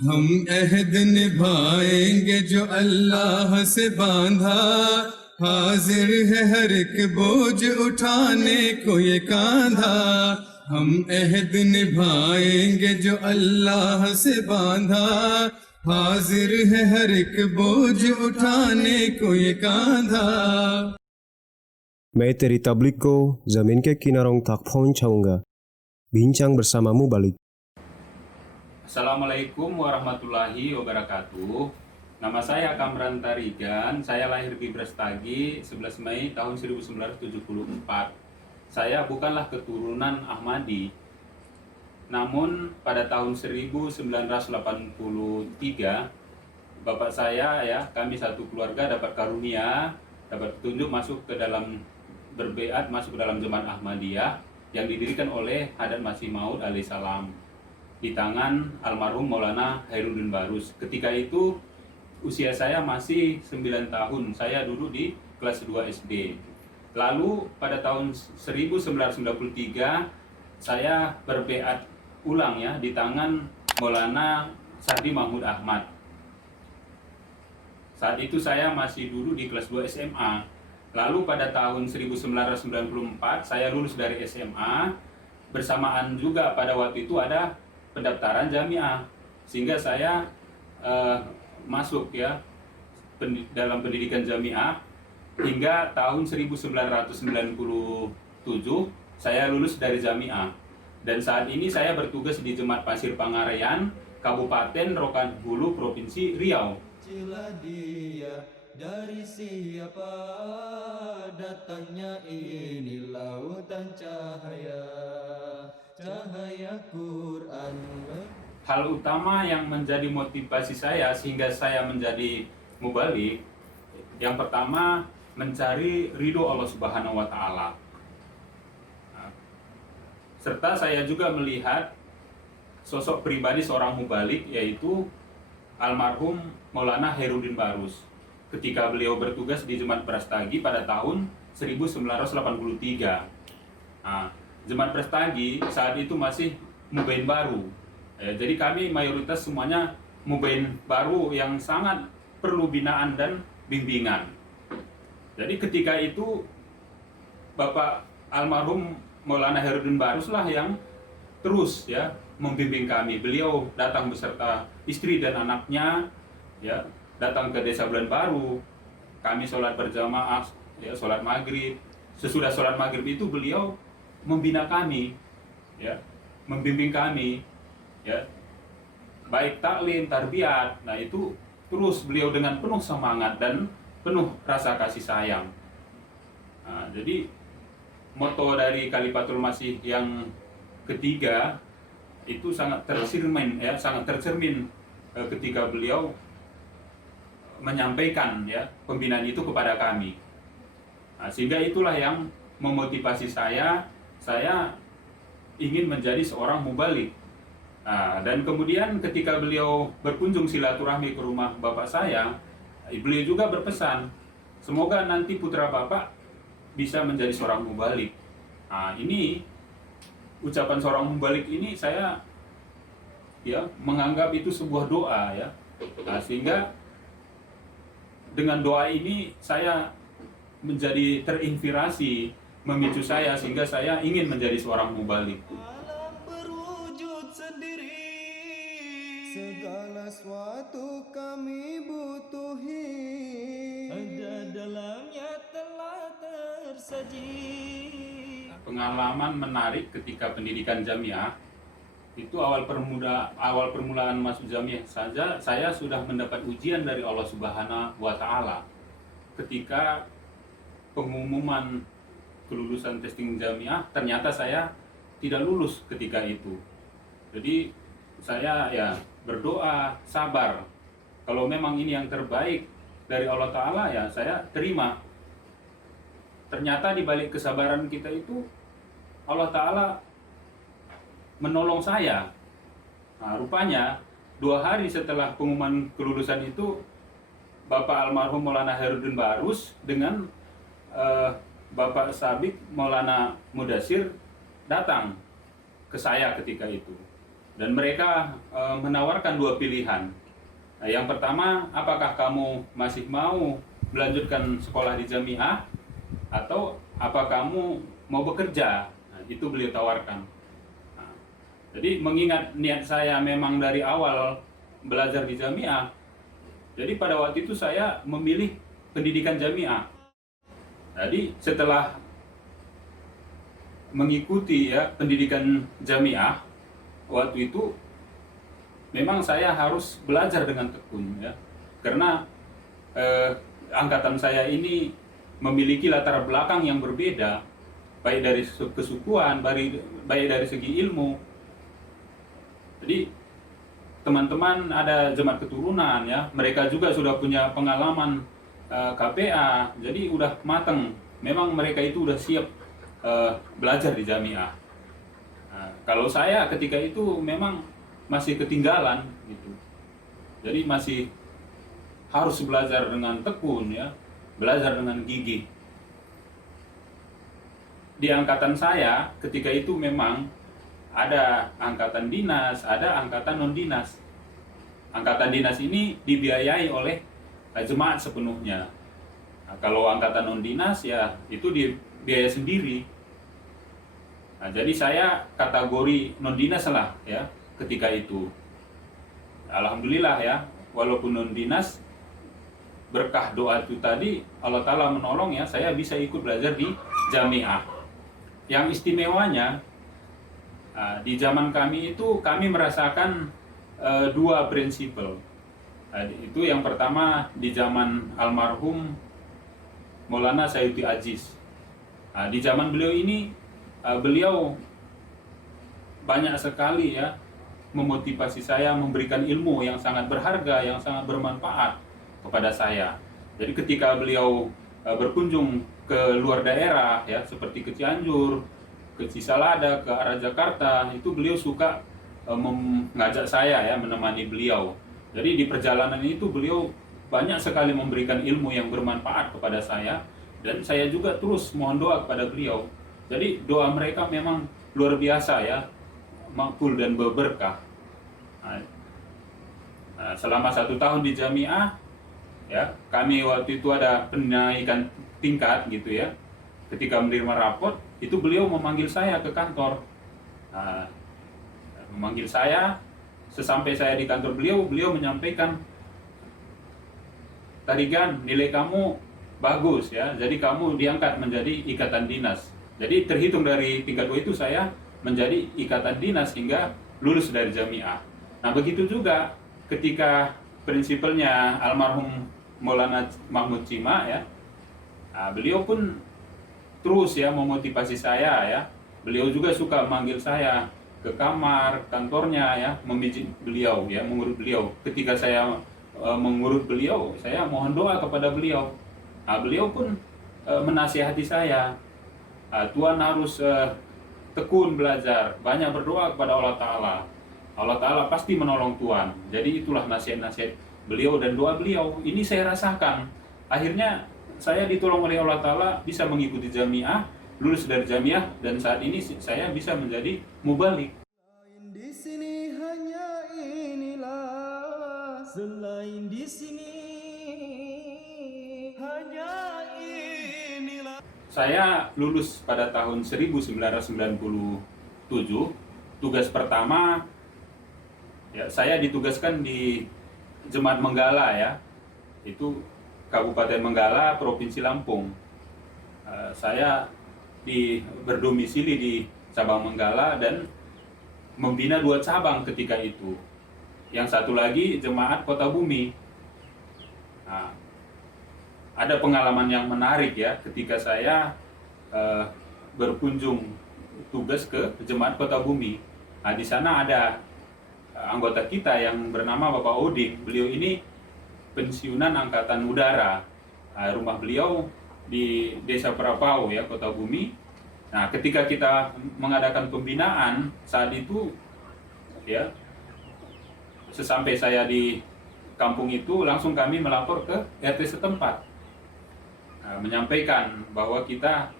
हम अहद निभाएंगे जो अल्लाह से बांधा, हाजिर है हर एक बोझ उठाने को ये कांधा। हम अहद निभाएंगे जो अल्लाह से बांधा, हाजिर है हर एक बोझ उठाने को ये कांधा। Mai Teri Tabliko, Zamin ke Kinarong Takpon Chaunga. Bincang bersamamu balik. Assalamualaikum warahmatullahi wabarakatuh. Nama saya Kamran Tarigan. Saya lahir di Brastagi 11 Mei tahun 1974. Saya bukanlah keturunan Ahmadi. Namun pada tahun 1983 bapak saya kami satu keluarga dapat karunia, dapat petunjuk masuk ke dalam berbeat masuk ke dalam jemaat Ahmadiyah yang didirikan oleh Hadrat Masih Maud alaihissalam di tangan almarhum Maulana Khairuddin Barus. Ketika itu usia saya masih 9 tahun, saya duduk di kelas 2 SD. Lalu pada tahun 1993 saya berbeat ulang di tangan Maulana Sardi Mahmud Ahmad. Saat itu saya masih duduk di kelas 2 SMA. Lalu pada tahun 1994 saya lulus dari SMA. Bersamaan juga pada waktu itu ada pendaftaran jamiah, sehingga saya masuk dalam pendidikan jamiah hingga tahun 1997 saya lulus dari jamiah, dan saat ini saya bertugas di Jemaat Pasir Pangarayan, Kabupaten Rokan Hulu, Provinsi Riau. Dia dari siapa datangnya ini lautan cahaya, cahaya Quran. Hal utama yang menjadi motivasi saya sehingga saya menjadi mubalik, yang pertama mencari ridho Allah Subhanahu wa Ta'ala. Serta saya juga melihat sosok pribadi seorang mubalik, yaitu almarhum Maulana Khairuddin Barus ketika beliau bertugas di Jemaat Brastagi pada tahun 1983. Jemaat Brastagi saat itu masih mubain baru. Jadi kami mayoritas semuanya mubain baru yang sangat perlu binaan dan bimbingan. Jadi ketika itu Bapak almarhum Maulana Khairuddin Barus lah yang terus membimbing kami. Beliau datang beserta istri dan anaknya, datang ke Desa Bulan Baru. Kami sholat berjamaah, sholat maghrib. Sesudah sholat maghrib itu beliau membina kami, membimbing kami, baik taklim, tarbiyat. Nah itu terus beliau dengan penuh semangat dan penuh rasa kasih sayang. Jadi moto dari Khalifatul Masih yang ketiga itu sangat tercermin ketika beliau menyampaikan pembinaan itu kepada kami. Sehingga itulah yang memotivasi saya ingin menjadi seorang mubalik. Dan kemudian ketika beliau berkunjung silaturahmi ke rumah bapak saya, beliau juga berpesan, semoga nanti putra bapak bisa menjadi seorang mubalik. Ini ucapan seorang mubalik ini saya menganggap itu sebuah doa sehingga dengan doa ini saya menjadi terinspirasi, memicu saya sehingga saya ingin menjadi seorang mubalik. Alam berwujud sendiri, segala sesuatu kami butuhi, ada dalamnya telah tersaji. Pengalaman menarik ketika pendidikan jamiah itu awal permulaan masuk jamiah saja saya sudah mendapat ujian dari Allah Subhanahu wa Ta'ala ketika pengumuman kelulusan testing jamiah. Ternyata saya tidak lulus ketika itu. Jadi saya berdoa, sabar, kalau memang ini yang terbaik dari Allah Ta'ala saya terima. Ternyata di balik kesabaran kita itu Allah Ta'ala menolong saya. Rupanya 2 hari setelah pengumuman kelulusan itu, Bapak almarhum Maulana Khairuddin Barus dengan Bapak Sabik Maulana Mudasir datang ke saya ketika itu. Dan mereka menawarkan dua pilihan. Nah, yang pertama, apakah kamu masih mau melanjutkan sekolah di jamiah atau apa kamu mau bekerja? Nah, itu beliau tawarkan. Nah, jadi mengingat niat saya memang dari awal belajar di jamiah, jadi pada waktu itu saya memilih pendidikan jamiah. Jadi setelah mengikuti ya pendidikan jamiah, waktu itu memang saya harus belajar dengan tekun ya, karena angkatan saya ini memiliki latar belakang yang berbeda, baik dari kesukuan, baik dari segi ilmu. Jadi teman-teman ada jemaat keturunan ya, mereka juga sudah punya pengalaman KPA, jadi udah mateng. Memang mereka itu udah siap belajar di jamiah. Nah, kalau saya ketika itu memang masih ketinggalan gitu. Jadi masih harus belajar dengan tekun ya, belajar dengan gigih. Di angkatan saya ketika itu memang ada angkatan dinas, ada angkatan non dinas. Angkatan dinas ini dibiayai oleh jemaat sepenuhnya. Nah, kalau angkatan non dinas ya itu dibiaya sendiri. Nah, jadi saya kategori non dinas lah ya ketika itu. Alhamdulillah ya, walaupun non dinas, berkah doa itu tadi Allah Ta'ala menolong ya, saya bisa ikut belajar di jamiah. Yang istimewanya di zaman kami itu kami merasakan dua prinsipal. Itu yang pertama di zaman almarhum Maulana Sayyidi Aziz. Di zaman beliau ini beliau banyak sekali ya memotivasi saya, memberikan ilmu yang sangat berharga, yang sangat bermanfaat kepada saya. Jadi ketika beliau berkunjung ke luar daerah ya, seperti ke Cianjur, ke Cisalada, ke arah Jakarta, itu beliau suka mengajak saya ya menemani beliau. Jadi di perjalanan itu beliau banyak sekali memberikan ilmu yang bermanfaat kepada saya, dan saya juga terus mohon doa kepada beliau. Jadi doa mereka memang luar biasa ya, makbul dan berberkah. Nah, selama 1 tahun di jamiah ya, kami waktu itu ada penaikan tingkat gitu ya. Ketika menerima raport itu beliau memanggil saya ke kantor. Nah, memanggil saya, sesampai saya di kantor beliau menyampaikan, Tarigan, nilai kamu bagus ya, jadi kamu diangkat menjadi ikatan dinas. Jadi terhitung dari tingkat 2 itu saya menjadi ikatan dinas hingga lulus dari jamiah. Nah begitu juga ketika prinsipalnya almarhum Maulana Mahmud Cima ya, nah, beliau pun terus ya memotivasi saya ya. Beliau juga suka memanggil saya ke kamar kantornya ya, memijit beliau ya, mengurut beliau. Ketika saya mengurut beliau, saya mohon doa kepada beliau. Nah, beliau pun menasihati saya, Tuhan harus tekun belajar, banyak berdoa kepada Allah Ta'ala. Allah Ta'ala pasti menolong Tuhan. Jadi itulah nasihat-nasihat beliau dan doa beliau. Ini saya rasakan. Akhirnya saya ditolong oleh Allah Ta'ala bisa mengikuti jamiah, lulus dari jamiah, dan saat ini saya bisa menjadi mubalik. Di sini hanya inilah, selain di sini hanya inilah. Saya lulus pada tahun 1997. Tugas pertama ya, saya ditugaskan di Jemaat Menggala ya. Itu Kabupaten Menggala, Provinsi Lampung. Saya berdomisili di cabang Menggala dan membina 2 cabang ketika itu. Yang satu lagi Jemaat Kota Bumi. Nah, ada pengalaman yang menarik ya ketika saya berkunjung tugas ke Jemaat Kota Bumi. Nah, di sana ada anggota kita yang bernama Bapak Odik. Beliau ini pensiunan Angkatan Udara. Nah, rumah beliau di Desa Prapau ya, Kota Bumi. Nah, ketika kita mengadakan pembinaan saat itu ya, sesampai saya di kampung itu langsung kami melapor ke RT setempat. Menyampaikan bahwa kita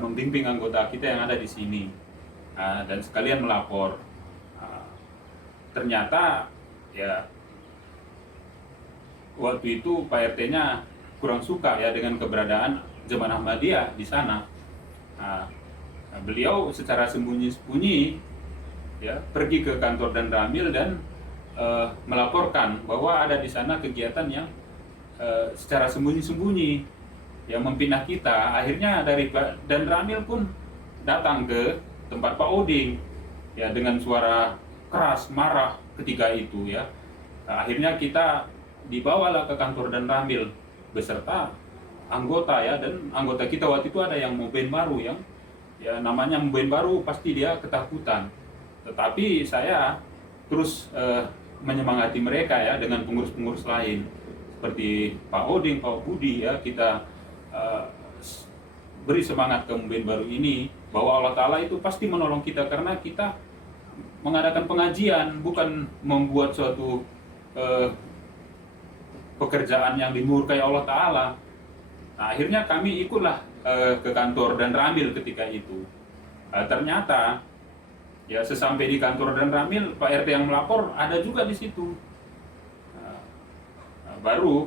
membimbing anggota kita yang ada di sini, dan sekalian melapor. ternyata ya waktu itu Pak RT-nya kurang suka ya dengan keberadaan Jemaah Ahmadiyah di sana. Nah, beliau secara sembunyi-sembunyi ya pergi ke kantor Dan Ramil dan melaporkan bahwa ada di sana kegiatan yang secara sembunyi-sembunyi yang memfitnah kita. Akhirnya dari Dan Ramil pun datang ke tempat Pak Oding ya dengan suara keras, marah ketika itu ya. Nah, akhirnya kita dibawalah ke kantor Dan Ramil beserta anggota ya, dan anggota kita waktu itu ada yang Muben baru yang ya namanya Muben baru pasti dia ketakutan. Tetapi saya terus menyemangati mereka ya dengan pengurus-pengurus lain seperti Pak Oding, Pak Budi ya, kita beri semangat ke Muben baru ini bahwa Allah Ta'ala itu pasti menolong kita karena kita mengadakan pengajian, bukan membuat suatu pekerjaan yang dimurkai Allah Ta'ala. Nah, akhirnya kami ikutlah ke kantor Dan Ramil ketika itu. Ternyata ya sesampai di kantor Dan Ramil, Pak RT yang melapor ada juga di situ. Baru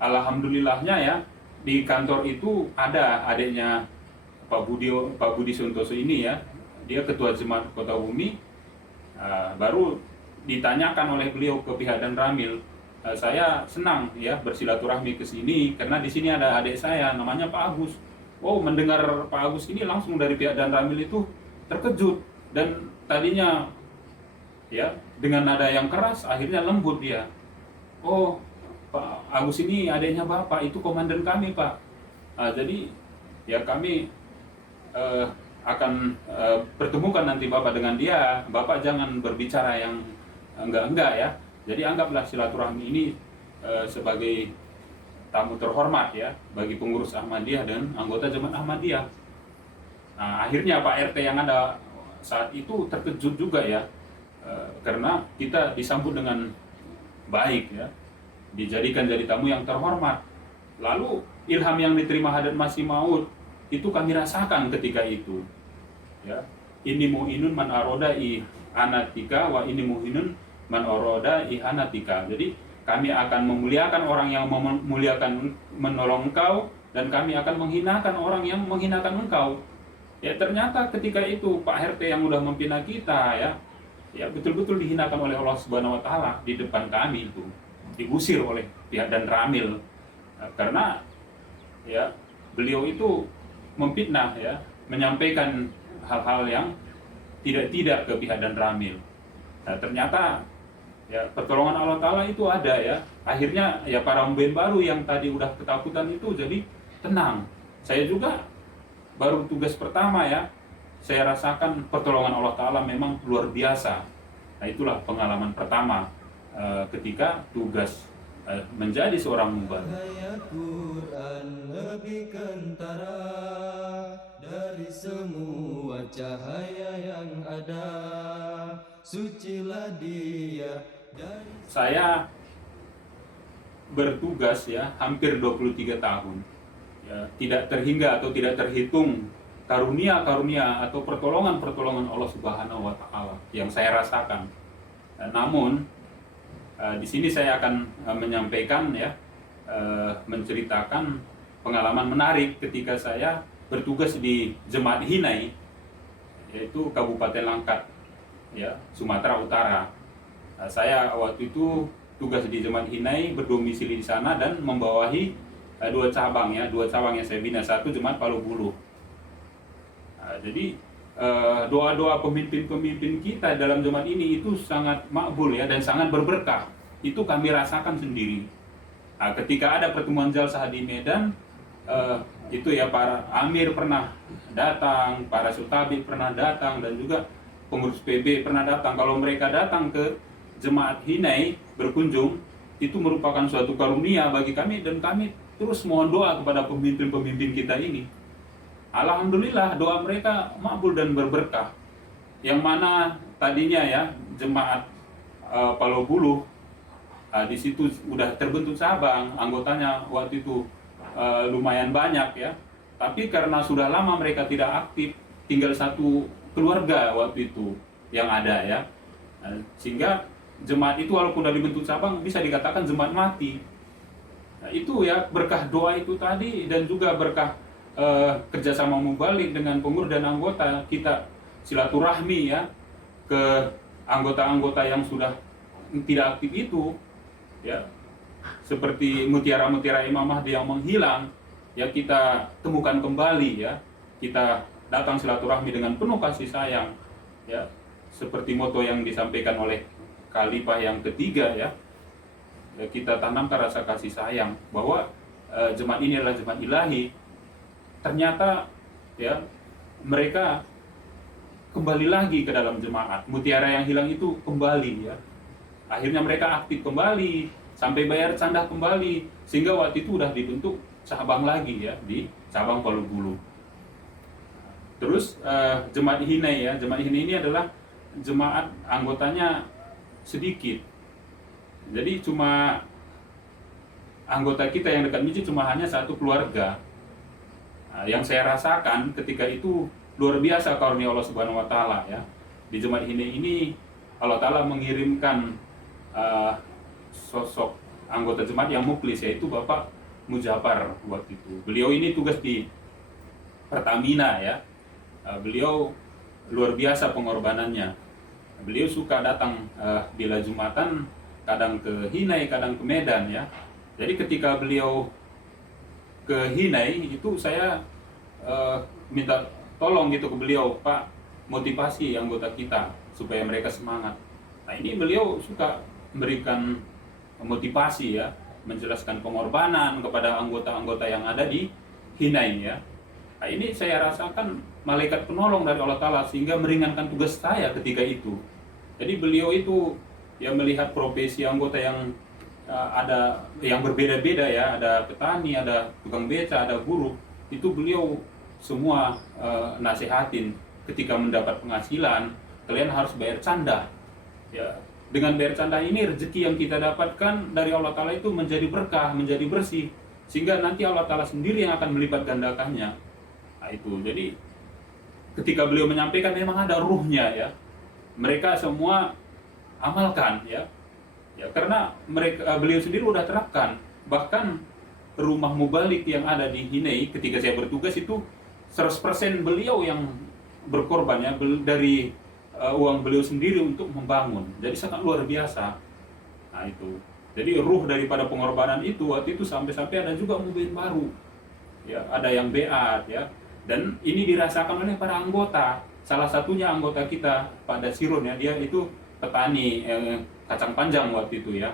alhamdulillahnya ya di kantor itu ada adiknya Pak Budi Suntoso ini ya, dia ketua Jemaat Kota Bumi. Baru ditanyakan oleh beliau ke pihak Dan Ramil, saya senang ya bersilaturahmi ke sini karena di sini ada adik saya namanya Pak Agus. Oh, mendengar Pak Agus ini langsung dari pihak Dan Ramil itu terkejut dan tadinya ya dengan nada yang keras akhirnya lembut dia. Oh, Pak Agus ini adiknya Bapak, itu komandan kami Pak. Jadi ya kami akan pertemukan nanti Bapak dengan dia. Bapak jangan berbicara yang enggak-enggak ya. Jadi anggaplah silaturahmi ini sebagai tamu terhormat ya bagi pengurus Ahmadiyah dan anggota Jemaat Ahmadiyah. Nah, akhirnya Pak RT yang ada saat itu terkejut juga ya, karena kita disambut dengan baik ya, dijadikan jadi tamu yang terhormat. Lalu ilham yang diterima Hadrat Masih Maud itu kami rasakan ketika itu ya. Ini mu'inun man aroda ihanatika wa ini mu'inun man aroda ihanatika. Jadi kami akan memuliakan orang yang memuliakan menolong engkau, dan kami akan menghinakan orang yang menghinakan engkau. Ya ternyata ketika itu Pak RT yang udah membina kita ya betul-betul dihinakan oleh Allah Subhanahu Wa Taala di depan kami itu, diusir oleh pihak Dan Ramil karena ya beliau itu memfitnah ya, menyampaikan hal-hal yang tidak ke pihak Dan Ramil. Nah, ternyata ya pertolongan Allah Ta'ala itu ada ya. Akhirnya ya para Muben baru yang tadi udah ketakutan itu jadi tenang. Saya juga baru tugas pertama ya, saya rasakan pertolongan Allah Ta'ala memang luar biasa. Nah itulah pengalaman pertama ketika tugas menjadi seorang mubaligh. Cahaya Quran lebih kentara dari semua cahaya yang ada. Sucilah dia dari... Saya bertugas ya hampir 23 tahun. Ya, tidak terhingga atau tidak terhitung karunia-karunia atau pertolongan-pertolongan Allah Subhanahu Wa Taala yang saya rasakan. Namun di sini saya akan menyampaikan ya, menceritakan pengalaman menarik ketika saya bertugas di Jemaat Hinai, yaitu Kabupaten Langkat, ya Sumatera Utara. Saya waktu itu tugas di Jemaat Hinai, berdomisili di sana dan membawahi dua cabang yang saya bina. Satu Jemaat Palu Bulu. Jadi doa-doa pemimpin-pemimpin kita dalam jemaat ini itu sangat makbul ya, dan sangat berberkah. Itu kami rasakan sendiri. Ketika ada pertemuan jalsah di Medan, itu ya para amir pernah datang, para sultabib pernah datang, dan juga pengurus PB pernah datang. Kalau mereka datang ke Jemaat Hinai berkunjung, itu merupakan suatu karunia bagi kami, dan kami terus mohon doa kepada pemimpin-pemimpin kita ini. Alhamdulillah doa mereka makbul dan berberkah. Yang mana tadinya ya Jemaat Palu Bulu, di situ udah terbentuk cabang, anggotanya waktu itu lumayan banyak ya. Tapi karena sudah lama mereka tidak aktif, tinggal satu keluarga waktu itu yang ada ya. Sehingga jemaat itu walaupun sudah dibentuk cabang bisa dikatakan jemaat mati. Nah, itu ya berkah doa itu tadi, dan juga berkah kerjasama mubalik dengan pengurus dan anggota, kita silaturahmi ya ke anggota-anggota yang sudah tidak aktif itu, ya seperti mutiara-mutiara Imam Mahdi yang menghilang, ya kita temukan kembali, ya kita datang silaturahmi dengan penuh kasih sayang, ya seperti moto yang disampaikan oleh Khalifah yang ketiga, ya kita tanamkan rasa kasih sayang bahwa jemaat ini adalah jemaat ilahi. Ternyata ya mereka kembali lagi ke dalam jemaat, mutiara yang hilang itu kembali, ya akhirnya mereka aktif kembali sampai bayar candah kembali, sehingga waktu itu udah dibentuk cabang lagi ya di cabang Palu Bulu. Terus jemaat Hinai, ya jemaat Hinai ini adalah jemaat anggotanya sedikit, jadi cuma anggota kita yang dekat masjid cuma hanya satu keluarga. Yang saya rasakan ketika itu luar biasa karunia Allah Subhanahu Wa Taala, ya di jemaat Hinai ini Allah Taala mengirimkan sosok anggota jemaat yang muklis, yaitu Bapak Mujabar waktu itu. Beliau ini tugas di Pertamina, ya beliau luar biasa pengorbanannya. Beliau suka datang bila Jumatan, kadang ke Hinai, kadang ke Medan, ya. Jadi ketika beliau ke Hinai itu saya minta tolong gitu ke beliau, Pak, motivasi anggota kita supaya mereka semangat. Nah ini beliau suka memberikan motivasi, ya, menjelaskan pengorbanan kepada anggota-anggota yang ada di Hinai, ya. Nah, ini saya rasakan malaikat penolong dari Allah Ta'ala sehingga meringankan tugas saya ketika itu. Jadi beliau itu ya melihat profesi anggota yang ada yang berbeda-beda, ya, ada petani, ada tukang beca, ada guru, itu beliau semua nasihatin ketika mendapat penghasilan kalian harus bayar canda, ya. Dengan bayar canda ini rezeki yang kita dapatkan dari Allah Ta'ala itu menjadi berkah, menjadi bersih, sehingga nanti Allah Ta'ala sendiri yang akan melipat gandakannya. Nah itu, jadi ketika beliau menyampaikan memang ada ruhnya, ya, mereka semua amalkan, ya karena beliau sendiri udah terapkan. Bahkan rumah mubalik yang ada di Hinai ketika saya bertugas itu 100% beliau yang berkorban, ya, dari uang beliau sendiri untuk membangun. Jadi sangat luar biasa. Nah itu, jadi ruh daripada pengorbanan itu waktu itu sampai-sampai ada juga mobil baru, ya ada yang beat, ya, dan ini dirasakan oleh para anggota. Salah satunya anggota kita Pak Dasirun, ya, dia itu petani kacang panjang waktu itu, ya.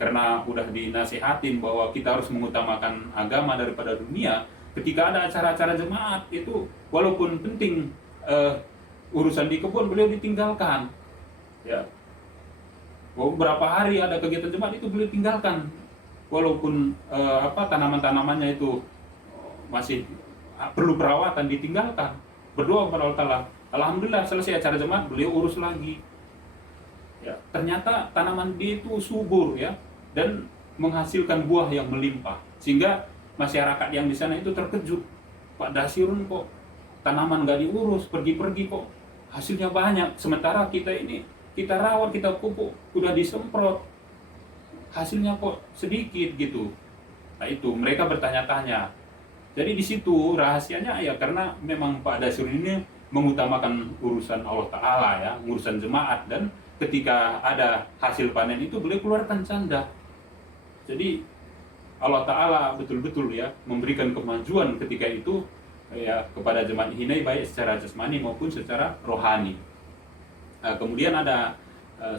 Karena udah dinasihatin bahwa kita harus mengutamakan agama daripada dunia, ketika ada acara-acara jemaat itu walaupun penting urusan di kebun beliau ditinggalkan, ya. Beberapa hari ada kegiatan jemaat itu beliau tinggalkan, walaupun tanaman-tanamannya itu masih perlu perawatan, ditinggalkan, berdoa kepada Allah Ta'ala. Alhamdulillah selesai acara jemaat beliau urus lagi, ya. Ternyata tanaman dia itu subur, ya, dan menghasilkan buah yang melimpah, sehingga masyarakat yang di sana itu terkejut, Pak Dasirun kok tanaman nggak diurus, pergi-pergi kok hasilnya banyak, sementara kita ini kita rawat, kita pupuk, udah disemprot, hasilnya kok sedikit gitu. Nah itu mereka bertanya-tanya. Jadi di situ rahasianya, ya, karena memang Pak Dasirun ini mengutamakan urusan Allah Ta'ala, ya, urusan jemaat, dan ketika ada hasil panen itu beliau keluarkan canda. Jadi Allah Ta'ala betul-betul, ya, memberikan kemajuan ketika itu, ya, kepada jemaat Hinai baik secara jasmani maupun secara rohani. Nah, kemudian ada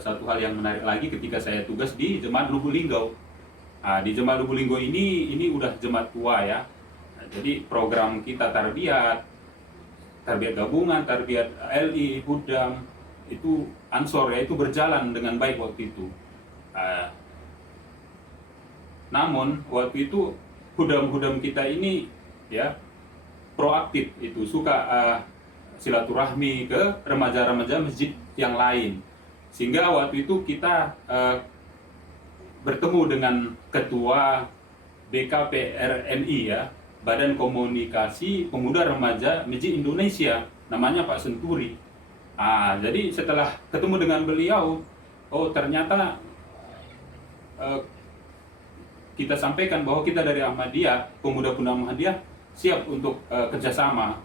satu hal yang menarik lagi ketika saya tugas di jemaat Lubuk Linggau. Nah, di jemaat Lubuk Linggau ini udah jemaat tua, ya. Nah, jadi program kita tarbiyat gabungan, tarbiyat LI, Hudam, itu Ansor, ya, itu berjalan dengan baik waktu itu. Namun waktu itu Hudam kita ini, ya, proaktif, itu suka silaturahmi ke remaja-remaja masjid yang lain, sehingga waktu itu kita bertemu dengan ketua BKPRMI, ya, Badan Komunikasi Pemuda Remaja Masjid Indonesia, namanya Pak Senturi. Jadi setelah ketemu dengan beliau, oh ternyata kita sampaikan bahwa kita dari Ahmadiyah, pemuda-pemuda Ahmadiyah siap untuk kerjasama.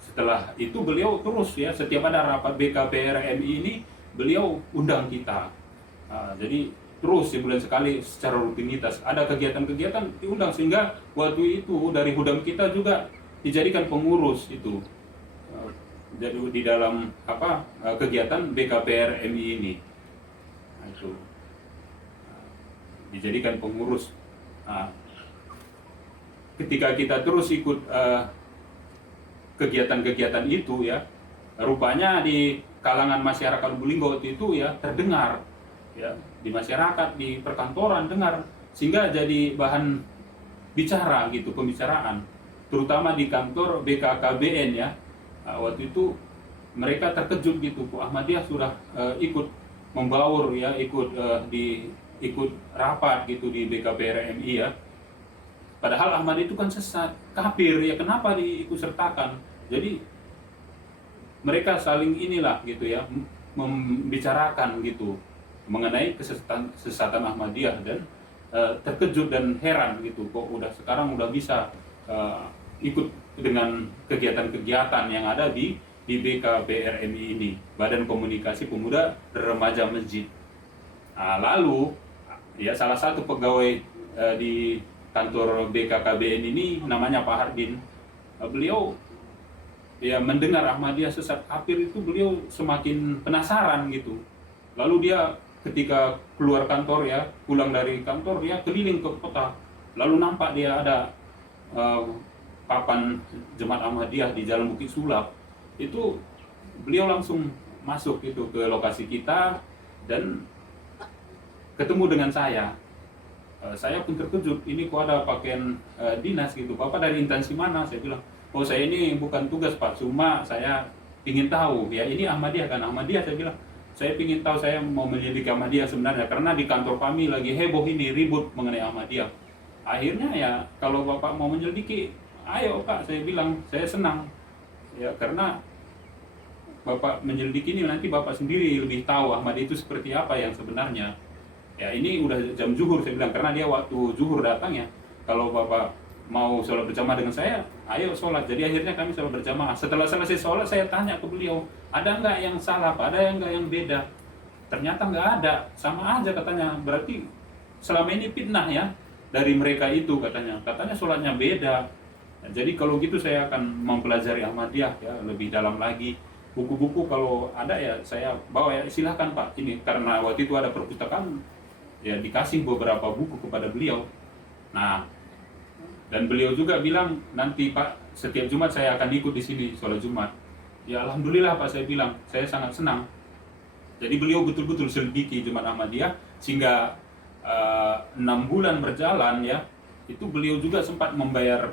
Setelah itu beliau terus ya, setiap ada rapat BKPRMI ini beliau undang kita. Jadi terus sebulan sekali secara rutinitas ada kegiatan-kegiatan diundang, sehingga waktu itu dari Hudam kita juga dijadikan pengurus itu. Jadi di dalam kegiatan BKPRMI ini. Itu dijadikan pengurus. Ketika kita terus ikut kegiatan-kegiatan itu ya, rupanya di kalangan masyarakat Lubulingga waktu itu ya terdengar ya, di masyarakat, di perkantoran dengar, sehingga jadi bahan bicara gitu, pembicaraan, terutama di kantor BKKBN ya. Waktu itu mereka terkejut gitu, kok Ahmadiyah sudah ikut membaur ya, ikut rapat gitu di BKPRMI ya. Padahal Ahmadiyah itu kan sesat, kafir ya, kenapa diikut sertakan? Jadi mereka saling inilah gitu ya, membicarakan gitu mengenai kesesatan Ahmadiyah, dan terkejut dan heran gitu, kok sekarang udah bisa ikut dengan kegiatan-kegiatan yang ada di BKPRMI ini, Badan Komunikasi Pemuda Remaja Masjid. Lalu ya salah satu pegawai di kantor BKKBN ini namanya Pak Hardin, beliau ya mendengar Ahmadiyah sesat kafir itu, beliau semakin penasaran gitu. Lalu dia ketika keluar kantor ya, pulang dari kantor, dia keliling ke kota, lalu nampak dia ada papan Jemaat Ahmadiyah di Jalan Bukit Sulap. Itu beliau langsung masuk itu ke lokasi kita dan ketemu dengan saya. Saya pun terkejut, ini kok ada pakaian dinas gitu, Bapak dari instansi mana? Saya bilang, oh saya ini bukan tugas Pak, cuma saya ingin tahu ya, ini Ahmadiyah kan? Ahmadiyah, saya bilang, saya ingin tahu, saya mau menyelidiki Ahmadiyah sebenarnya, karena di kantor kami lagi heboh ini, ribut mengenai Ahmadiyah. Akhirnya ya kalau Bapak mau menyelidiki, ayo Pak, saya bilang, saya senang ya, karena Bapak menyelidiki ini nanti Bapak sendiri lebih tahu Ahmadiyah itu seperti apa yang sebenarnya. Ya ini udah jam zuhur, saya bilang, karena dia waktu zuhur datang ya, kalau Bapak mau sholat berjamaah dengan saya, ayo sholat. Jadi akhirnya kami sholat berjamaah. Setelah selesai sholat, saya tanya ke beliau, ada nggak yang salah Pak, ada yang nggak yang beda? Ternyata nggak ada, sama aja katanya. Berarti selama ini fitnah ya dari mereka itu, katanya sholatnya beda. Jadi kalau gitu saya akan mempelajari Ahmadiyah ya lebih dalam lagi. Buku-buku kalau ada ya saya bawa ya, silahkan Pak. Ini karena waktu itu ada perpustakaan ya, dikasih beberapa buku kepada beliau. Nah, dan beliau juga bilang, nanti Pak setiap Jumat saya akan ikut di sini sholat Jumat. Ya alhamdulillah Pak, saya bilang, saya sangat senang. Jadi beliau betul-betul selidiki Jemaat Ahmadiyah, sehingga 6 bulan berjalan ya, itu beliau juga sempat membayar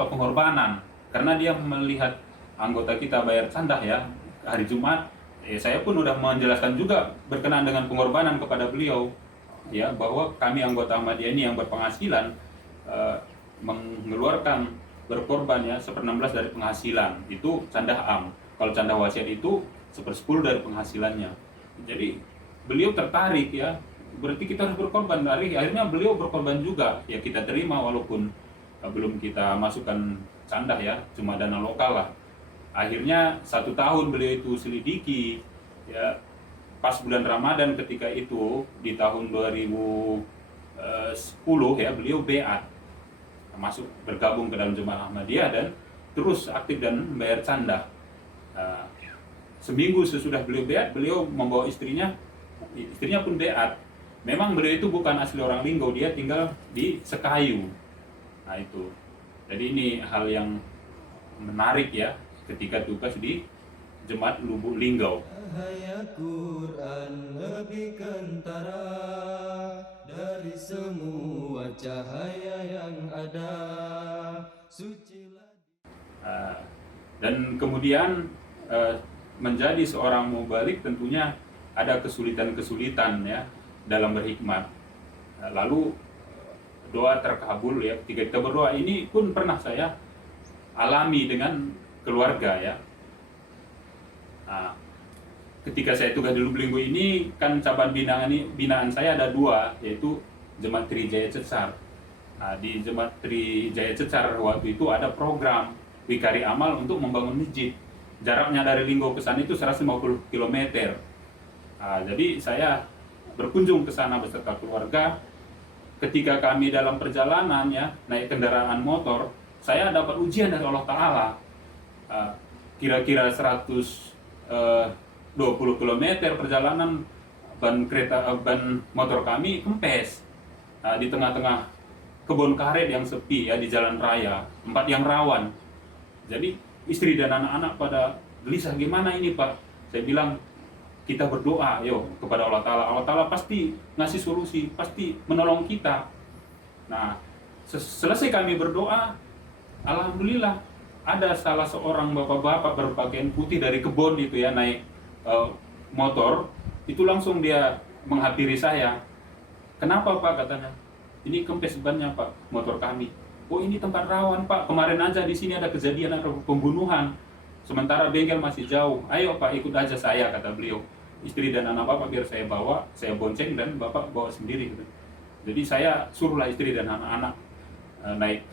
pengorbanan, karena dia melihat anggota kita bayar candah ya hari Jumat. Saya pun udah menjelaskan juga berkenaan dengan pengorbanan kepada beliau ya, bahwa kami anggota Ahmadiyah ini yang berpenghasilan mengeluarkan berkorban ya 1/16 dari penghasilan, itu candah am. Kalau candah wasiat itu 1/10 dari penghasilannya. Jadi beliau tertarik ya, berarti kita harus berkorban. Akhirnya beliau berkorban juga ya, kita terima walaupun belum kita masukkan candah ya, cuma dana lokal lah. Akhirnya 1 tahun beliau itu selidiki ya, pas bulan Ramadan ketika itu di tahun 2010 ya, beliau beat masuk bergabung ke dalam Jemaat Ahmadiyah dan terus aktif dan membayar candah. Seminggu sesudah beliau beat, beliau membawa istrinya pun beat. Memang beliau itu bukan asli orang Linggau, dia tinggal di Sekayu. Nah itu, jadi ini hal yang menarik ya ketika tugas di Jemaat Lubuk Linggau. Cahaya Quran lebih kentara dari semua cahaya yang ada. Sucilah. Dan kemudian menjadi seorang mubalik tentunya ada kesulitan-kesulitan ya dalam berhikmat. Lalu doa terkabul ya, ketika kita berdoa ini pun pernah saya alami dengan keluarga ya. Nah, ketika saya tugas di Lubulinggo ini kan cabang binaan saya ada 2, yaitu Jemaat Trijaya Cecar. Nah, di Jemaat Trijaya Cecar waktu itu ada program Wikari Amal untuk membangun masjid. Jaraknya dari Linggo ke sana itu 150 km. Nah, jadi saya berkunjung ke sana beserta keluarga. Ketika kami dalam perjalanan ya naik kendaraan motor, saya dapat ujian dari Allah Ta'ala. Kira-kira 120 km perjalanan ban motor kami kempes di tengah-tengah kebun karet yang sepi ya, di jalan raya, tempat yang rawan. Jadi istri dan anak-anak pada gelisah, gimana ini Pak? Saya bilang, kita berdoa yuk kepada Allah Ta'ala. Allah Ta'ala pasti ngasih solusi, pasti menolong kita. Nah, selesai kami berdoa, alhamdulillah ada salah seorang bapak-bapak berpakaian putih dari kebun itu ya, naik motor, itu langsung dia menghampiri saya. Kenapa Pak, katanya? Ini kempes bannya Pak, motor kami. Oh, ini tempat rawan Pak, kemarin aja di sini ada kejadian, ada pembunuhan. Sementara bengkel masih jauh. Ayo Pak, ikut aja saya, kata beliau. Istri dan anak Bapak biar saya bawa, saya bonceng dan Bapak bawa sendiri. Gitu. Jadi saya suruhlah istri dan anak-anak naik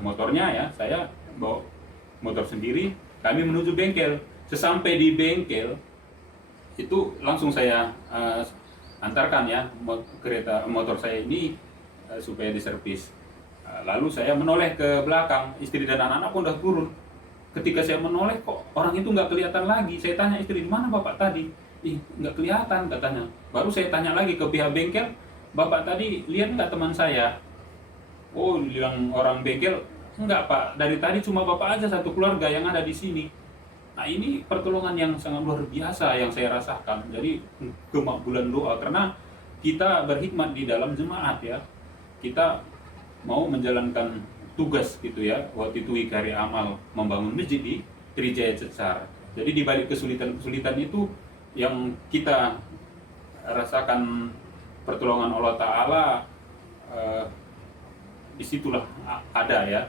motornya ya, saya bawa motor sendiri. Kami menuju bengkel. Sesampai di bengkel itu langsung saya antarkan ya kereta motor saya ini supaya diservis. Lalu saya menoleh ke belakang, istri dan anak-anak pun udah turun. Ketika saya menoleh kok orang itu nggak kelihatan lagi. Saya tanya istri, mana Bapak tadi? Ih, nggak kelihatan katanya. Baru saya tanya lagi ke pihak bengkel, Bapak tadi lihat nggak teman saya? Oh, bilang orang bengkel, enggak Pak, dari tadi cuma Bapak aja satu keluarga yang ada di sini. Nah, ini pertolongan yang sangat luar biasa yang saya rasakan. Jadi kemakbulan doa, karena kita berhikmat di dalam jemaat ya. Kita mau menjalankan tugas gitu ya. Waktu itu Wikari Amal membangun masjid di Trijaya Cecar. Jadi di balik kesulitan-kesulitan itu yang kita rasakan pertolongan Allah Ta'ala, disitulah ada ya.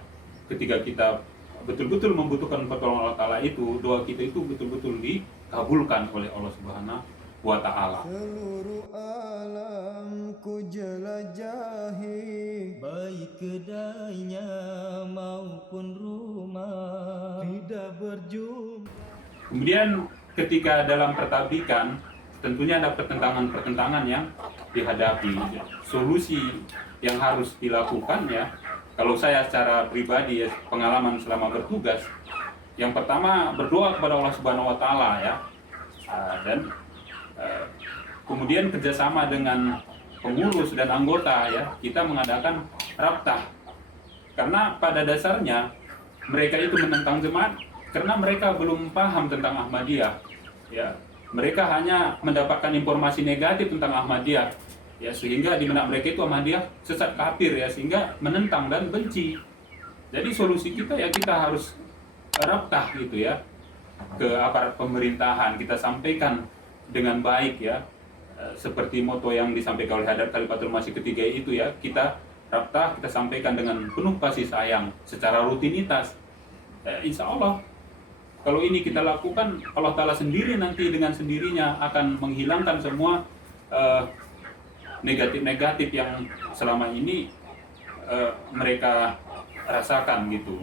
Ketika kita betul-betul membutuhkan pertolongan Allah Ta'ala itu, doa kita itu betul-betul dikabulkan oleh Allah Subhanahu wa Ta'ala. Seluruh alam ku jelajahi, baik kedainya maupun rumah, tidak berjumpa. Kemudian ketika dalam pertabikan, tentunya ada pertentangan-pertentangan yang dihadapi. Solusi yang harus dilakukan ya, kalau saya secara pribadi ya, pengalaman selama bertugas, yang pertama berdoa kepada Allah Subhanahu wa Ta'ala ya, dan kemudian kerjasama dengan pengurus dan anggota ya, kita mengadakan raptah. Karena pada dasarnya mereka itu menentang jemaat karena mereka belum paham tentang Ahmadiyah ya. Mereka hanya mendapatkan informasi negatif tentang Ahmadiyah ya, sehingga di benak mereka itu Ahmadiyah sesat kafir ya, sehingga menentang dan benci. Jadi solusi kita ya, kita harus raptah gitu ya ke aparat pemerintahan, kita sampaikan dengan baik ya, seperti moto yang disampaikan oleh Hadrat Khalifatul Masih ketiga itu ya, kita raptah, kita sampaikan dengan penuh kasih sayang secara rutinitas. Insya Allah kalau ini kita lakukan, Allah Ta'ala sendiri nanti dengan sendirinya akan menghilangkan semua negatif-negatif yang selama ini mereka rasakan gitu.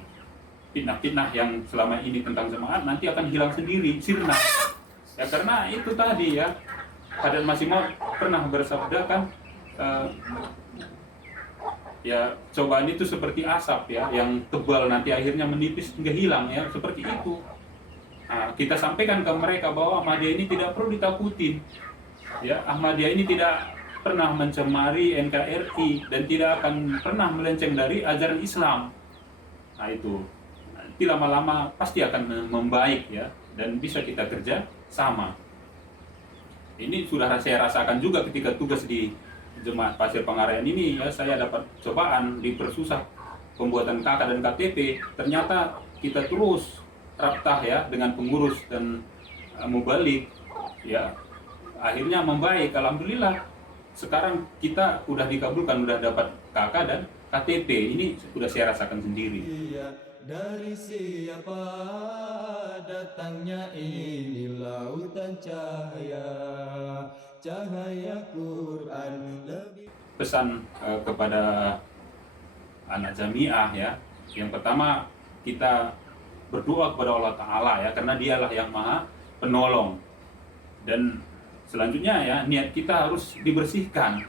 Fitnah-fitnah yang selama ini tentang jemaat nanti akan hilang sendiri, sirna. Ya karena itu tadi ya, Hadrat Masih Maud pernah bersabda kan, ya cobaan itu seperti asap ya, yang tebal nanti akhirnya menipis hingga hilang ya, seperti itu. Nah, kita sampaikan ke mereka bahwa Ahmadiyah ini tidak perlu ditakutin. Ya, Ahmadiyah ini tidak pernah mencemari NKRI dan tidak akan pernah melenceng dari ajaran Islam. Nah itu, nanti lama-lama pasti akan membaik ya, dan bisa kita kerja sama. Ini sudah saya rasakan juga ketika tugas di Jemaat Pasir Pengarayan ini ya, saya dapat cobaan dipersusah pembuatan KK dan KTP. Ternyata kita terus raptah ya dengan pengurus dan mubalik ya, akhirnya membaik, alhamdulillah. Sekarang kita udah dikabulkan, udah dapat KK dan KTP. Ini sudah saya rasakan sendiri. Dari siapa datangnya ini lautan cahaya, cahaya Quran lebih. Pesan kepada anak jamiah ya, yang pertama kita berdoa kepada Allah Ta'ala ya, karena dialah yang maha penolong. Dan selanjutnya ya, niat kita harus dibersihkan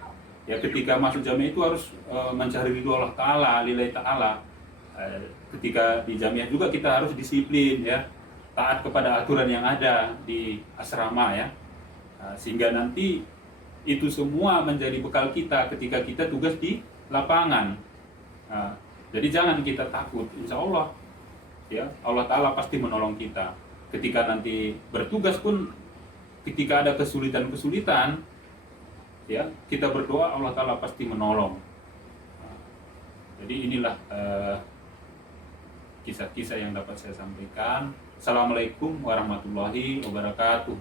ya, ketika masuk jamiah itu harus mencari ridho Allah Ta'ala, lillahi ta'ala. Ketika di jamiah juga kita harus disiplin ya, taat kepada aturan yang ada di asrama ya, sehingga nanti itu semua menjadi bekal kita ketika kita tugas di lapangan. Jadi jangan kita takut, insya Allah ya, Allah Ta'ala pasti menolong kita. Ketika nanti bertugas pun, ketika ada kesulitan-kesulitan ya, kita berdoa, Allah Ta'ala pasti menolong. Jadi inilah kisah-kisah yang dapat saya sampaikan. Assalamualaikum warahmatullahi wabarakatuh.